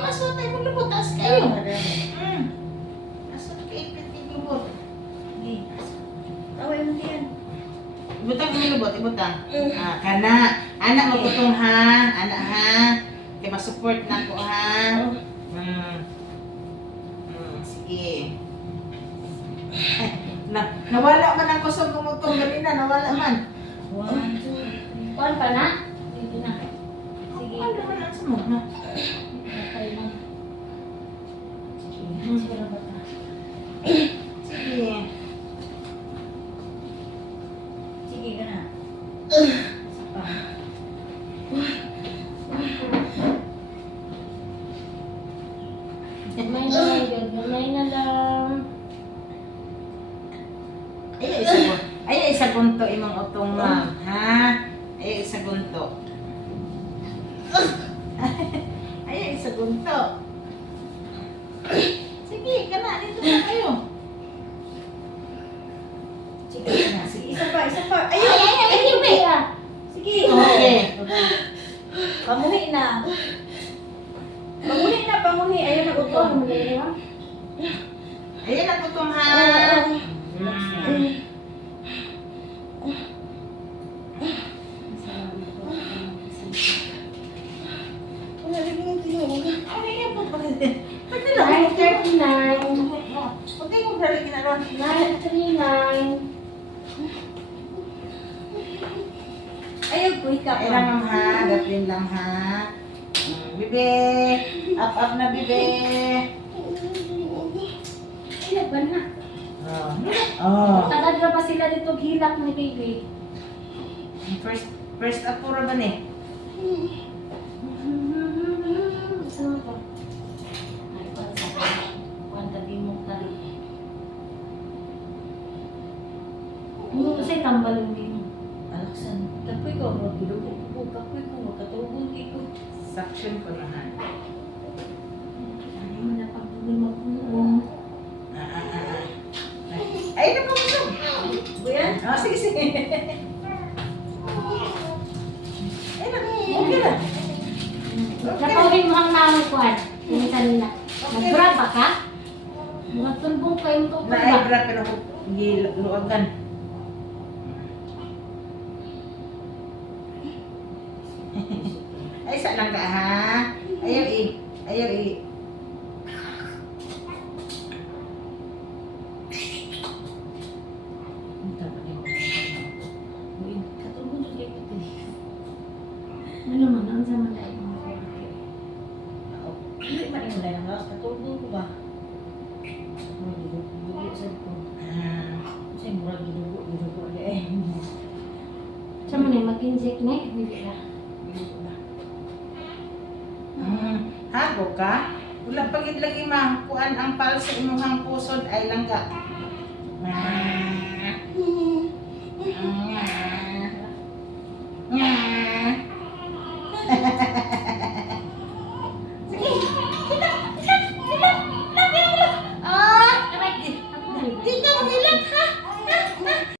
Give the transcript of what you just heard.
kayo aswat ay maglubot. Taas kayo. Hmm. Aswat kayo ipit lubot. Sige. Away mo yan. Ibutang ang lubot, ibutang. Kana. Anak magputong ha. Anak ha. Kaya masupport na ko ha. Sige. Nawala man ang kusog kumutong ganina. Nawala man. 1, 2, 3. Kuhan pa na? Sige na. Sige. Ano man ang sumog na? Patay na. Sige. Sige na ba ta? Sige. Sige ka na. Isa pa. Gamay na lang yun. Gamay na lang. Ay, isa gunto imong utong ma'am, ha? Ay, isa gunto. Ay, isa gunto. Sige, kana dito na kayo. Sige na. Sige. Isa pa. Isa pa. Ay, Ayun. ay, ay, hindi ka. Sige. Okay. Pamuhi na. Pamuhi na. Pamuhi. Ayun na Ito, utong. mali na. Ayun ang utong ha. Wala rin yung tinawag. Ay, yan po pala din. Pwede lang. 939. Pwede mo pala ginaroon. 939. Ayaw ko ikaw. Ay lang ma'am ha. Gatlin lang ha. Bibe. Up na bibe. Ay, laban na. Oh. Tagad na pa sila dito hilak ni baby. First up pura ba ni? Ano to? Ay, para sa akin. Wanda di mo tali. Ano kasi tambalin din. Alaksan. Kapoy ko. Magbilugo ko. Kapoy ko. Magkatulog ko. Suction ko na ha. Ano mo na pagbuwi magbuong. Ay, napapasok. Buyan? Oh, sige, sige. Ay, okay na. Napawin mo ang namin ko at minsan nila. Nagbra pa ka? Mga tulbong kayo to pa ba? Naibra pero ko giluagan. Ay, sa lang ka ha. Ayaw i. Ayaw i. Katulog ko kayo. Ano man, ang sama na yung mga Hindi man yung lang. Katulog ko ba? Dugo sa ko. Kasi murag gidugo eh. Sama na yung mag-inject na eh. Hindi na. Hago ka? Wala pagid lagi makuan ang pal sa imuhang pusod ay langga.